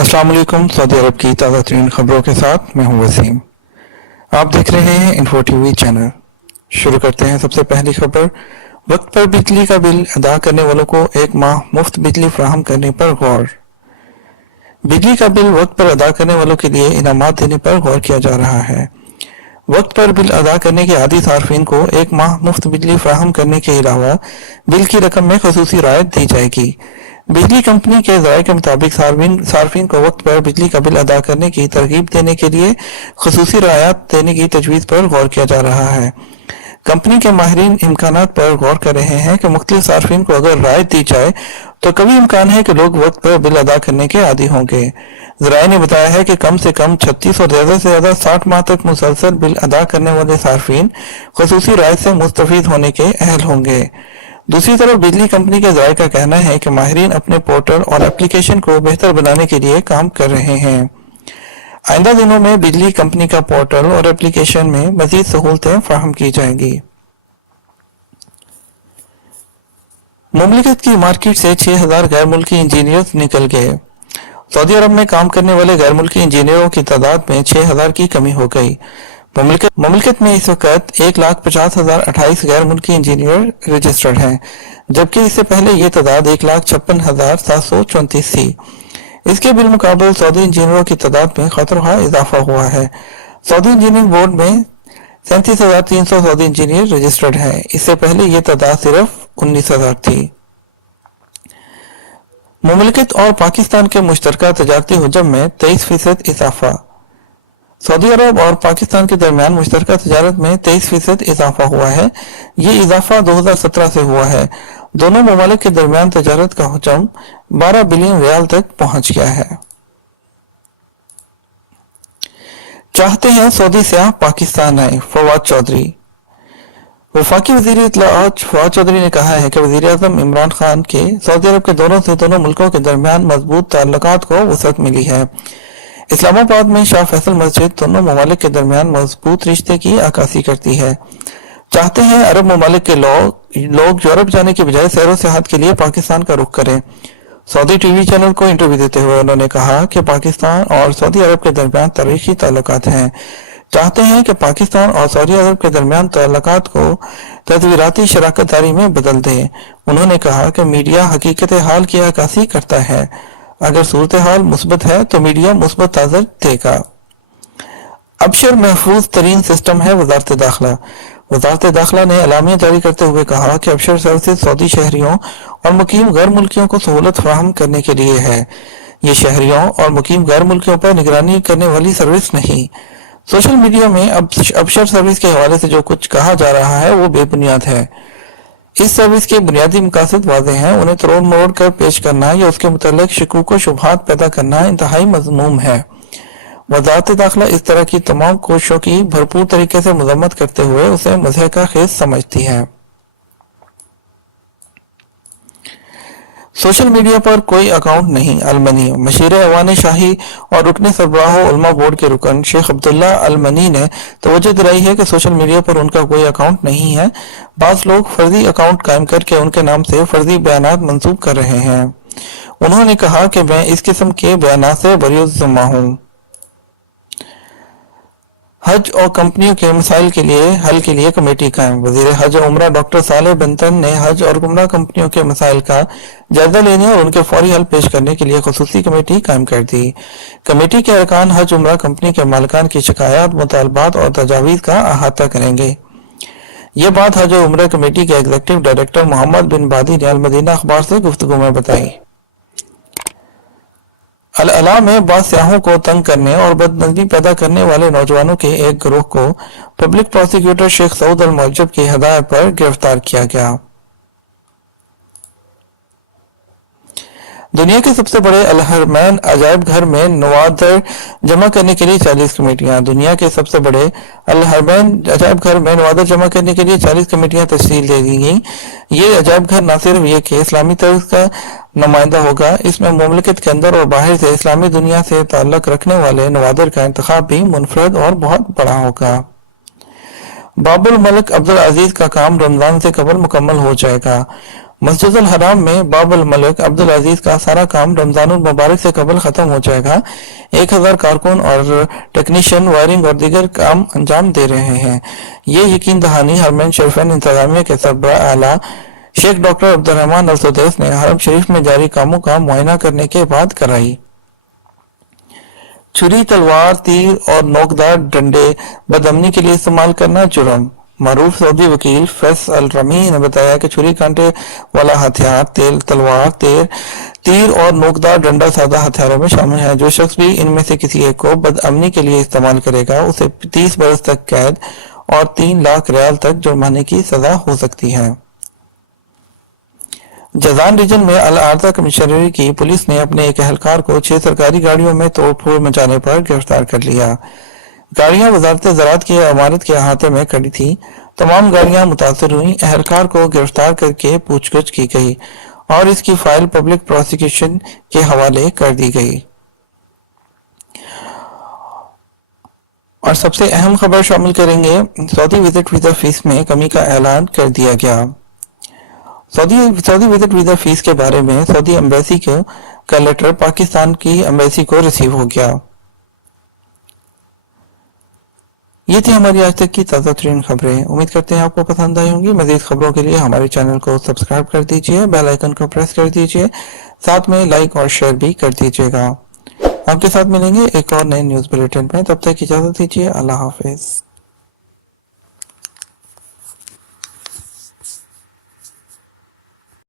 अस्सलाम वालेकुम। सऊदी अरब की ताज़ा तरीन खबरों के साथ मैं हूं वसीम। आप देख रहे हैं इन्फो टीवी चैनल। शुरू करते हैं सबसे पहली खबर। वक्त पर बिजली का बिल अदा करने वालों को एक माह मुफ्त बिजली फराहम करने पर गौर। बिजली का बिल वक्त पर अदा करने वालों के लिए इनामात देने पर गौर किया जा रहा है। वक्त पर बिल अदा करने के आदी सार्फिन को एक माह मुफ्त बिजली फराहम करने के अलावा बिल की रकम में खसूसी रायत दी जाएगी। बिजली कंपनी के ज़राए के मुताबिक सार्फिन को वक्त पर बिजली का बिल अदा करने की तरगीब देने के लिए खसूसी रायत देने की तजवीज़ पर गौर किया जा रहा है। कंपनी के माहिरीन इम्कानात पर गौर कर रहे हैं कि मुख्तलिफ सार्फिन को अगर रायत दी जाए तो कभी इम्कान है कि लोग वक्त पर बिल अदा करने के आदी होंगे। ज़राए ने बताया है कि कम से कम 36 और ज़्यादा से ज़्यादा 60 माह तक मुसलसल बिल अदा करने वाले सार्फिन खसूसी रायत से मुस्तफीद होने के अहल होंगे। दूसरी तरफ बिजली कंपनी के ज़राए का कहना है कि माहिरीन अपने पोर्टल और एप्लीकेशन को बेहतर बनाने के लिए काम कर रहे हैं। आइंदा दिनों में बिजली कंपनी का पोर्टल और एप्लीकेशन में मजीद सहूलतें फराहम की जाएंगी। मुमलिकत की मार्केट से 6000 गैर मुल्की इंजीनियर्स निकल गए। सऊदी अरब में काम करने वाले गैर मुल्की इंजीनियरों की तादाद में 6000 की कमी हो गई। मुमलिकत में इस वक्त 1,50,028 गैर मुल्की इंजीनियर रजिस्टर्ड हैं, जबकि इससे पहले ये तादाद 1,56,734 थी। इसके बिलमुकाबल सऊदी इंजीनियरों की तादाद में खतरखा इजाफा हुआ है। सऊदी इंजीनियरिंग बोर्ड में 37,300 सऊदी इंजीनियर रजिस्टर्ड हैं। इससे पहले ये तादाद सिर्फ 19,000 थी। मुमलिकत और पाकिस्तान के मुश्तरका तजारती हुजम में 23% इजाफा। सऊदी अरब और पाकिस्तान के दरमियान मुश्तरका तजारत में 23% इजाफा हुआ है। ये इजाफा 2017 से हुआ है। दोनों ममालिक के दरमियान तजारत का हुजम 12 बिलियन रियाल तक पहुंच गया है। चाहते हैं सऊदी सयाह पाकिस्तान आए, फवाद चौधरी। वफाकी वजीर इत्तलाआत फवाद चौधरी ने कहा है कि वजीर आज़म इमरान खान के सऊदी अरब के दौरों से दोनों मुल्कों के दरमियान मजबूत ताल्लुकात को वसअत मिली है। इस्लामाबाद में शाह फैसल मस्जिद दोनों ममालिक के दरमियान मजबूत रिश्ते की अक्कासी करती है। चाहते हैं अरब ममालिक के लोग यूरोप जाने के बजाय सैर व सियाहत के लिए पाकिस्तान का रुख करें। सऊदी टीवी चैनल को इंटरव्यू देते हुए उन्होंने कहा कि पाकिस्तान और सऊदी अरब के दरमियान तारीखी ताल्लुकात हैं। चाहते हैं कि पाकिस्तान और सऊदी अरब के दरमियान ताल्लुकात को तस्वीराती शराकत दारी में बदल दें। उन्होंने कहा कि मीडिया हकीकत हाल की अक्कासी करता है। अगर सूरत हाल मुस्बत है तो मीडिया मुस्बत ताज़र देगा। अबशर महफूज तरीन सिस्टम है वजारत दाखिला। वजारत दाखिला ने एलामिया जारी करते हुए कहा कि अबशर सर्विसेज सऊदी शहरियों और मुकीम गैर मुल्कियों को सहूलत फराहम करने के लिए है। ये शहरियों और मुकीम गैर मुल्कियों पर निगरानी करने वाली सर्विस नहीं। सोशल मीडिया में अबशर सर्विस के हवाले से जो कुछ कहा जा रहा है वो बेबुनियाद है। इस सर्विस के बुनियादी मकासद वाज़ेह हैं। उन्हें तोड़ मरोड़ कर पेश करना या उसके मुताल्लिक शकूक व शुबहात पैदा करना इंतहाई मज़मूम है। वज़ारत दाखिला इस तरह की तमाम कोशिशों की भरपूर तरीके से मज़म्मत करते हुए उसे मज़ह का खेज समझती है। सोशल मीडिया पर कोई अकाउंट नहीं, अलमनी। मशीर अवान शाही और रुकन सरबराह उलमा बोर्ड के रुकन शेख अब्दुल्ला अलमनी ने तवज्जो दिलाई है कि सोशल मीडिया पर उनका कोई अकाउंट नहीं है। बाज़ लोग फर्जी अकाउंट कायम करके उनके नाम से फर्जी बयानात मंसूब कर रहे हैं। उन्होंने कहा कि मैं इस किस्म के बयानात से बरीउज़ ज़िम्मा हूँ। हज और कंपनियों के मसाइल के लिए हल के लिए कमेटी कायम। वजीर हज और उम्रा डॉक्टर सालेह बंतन ने हज और उम्रा कंपनियों के मसाइल का जायजा लेने और उनके फौरी हल पेश करने के लिए खुसूसी कमेटी कायम कर दी। कमेटी के अरकान हज उम्रा कंपनी के मालिकान की शिकायत, मुतालबात और तजावीज़ का अहाता करेंगे। ये बात हज और उम्रा कमेटी के एग्जीक्यूटिव डायरेक्टर मोहम्मद बिन बादी ने अल मदीना अखबार से गुफ्तगू में बताई। अल-अला में बाद सयाहों को तंग करने और बदनज़मी पैदा करने वाले नौजवानों के एक गिरोह को पब्लिक प्रोसिक्यूटर शेख सऊद अल मुअज्जब की हिदायत पर गिरफ्तार किया गया। दुनिया के सबसे बड़े अल हरमैन अजायब घर में नवादर जमा करने के लिए 40 कमेटियां। दुनिया के सबसे बड़े अल हरमैन अजायब घर में नवादर जमा करने के लिए 40 कमेटियां तश्कील दे दी गई। ये अजायब घर न सिर्फ ये कि इस्लामी तर्ज का नुमाइंदा होगा, इसमें मुमलिकत के अंदर और बाहर से इस्लामी दुनिया से ताल्लुक रखने वाले नवादर का इंतखाब भी मुनफरद और बहुत बड़ा होगा। बाबुल मलिक अब्दुल अजीज का काम रमजान से कबल मुकम्मल हो जाएगा। मस्जिद अल हराम में बाब अल मलिक अब्दुल अजीज का सारा काम रमजानुल मुबारक से कबल खत्म हो जाएगा। 1000 कारकुन और टेक्नीशियन वायरिंग और दीगर काम अंजाम दे रहे हैं। ये यकीन दहानी हरमैन शरीफैन इंतजामिया के सरबराह आला शेख डॉक्टर अब्दुर्रहमान अल सुदैस ने हरम शरीफ में जारी कामों का मुआयना करने के बाद कराई। छुरी, तलवार, तीर और नोकदार डंडे बदअमनी के लिए इस्तेमाल करना जुर्म। मारूफ सऊदी वकील फैस अल रमी ने बताया कि छुरी कांटे वाला हथियार तलवार, तीर और नोकदार डंडा सादा हथियारों में शामिल है। जो शख्स भी इनमें से किसी एक को बदअमनी के लिए इस्तेमाल करेगा उसे 30 बरस तक कैद और 3 लाख रियाल तक जुर्माने की सजा हो सकती है। जजान रीजन में अल आर्जा कमिश्नरी की पुलिस ने अपने एक एहलकार को 6 सरकारी गाड़ियों में तोड़फोड़ मचाने पर गिरफ्तार कर लिया। गाड़ियां वजारत ज़राअत की इमारत के अहाते में खड़ी थी। तमाम गाड़ियां मुतासर हुई। एहलकार को गिरफ्तार करके पूछगछ की गई और इसकी फाइल पब्लिक प्रोसिक्यूशन के हवाले कर दी गई। और सबसे अहम खबर शामिल करेंगे, सऊदी विजिट वीजा फीस में कमी का ऐलान कर दिया गया। सऊदी विजिट वीजा फीस के बारे में सऊदी एम्बेसी का लेटर पाकिस्तान की एम्बेसी को रिसीव हो गया। ये थी हमारी आज तक की ताज़ा तरीन खबरें। उम्मीद करते हैं आपको पसंद आई होंगी। मजीद खबरों के लिए हमारे चैनल को सब्सक्राइब कर दीजिए, बेल आइकन को प्रेस कर दीजिए, साथ में लाइक और शेयर भी कर दीजिएगा। आपके साथ मिलेंगे एक और नए न्यूज बुलेटिन में। तब तक इजाजत दीजिए। अल्लाह हाफिज।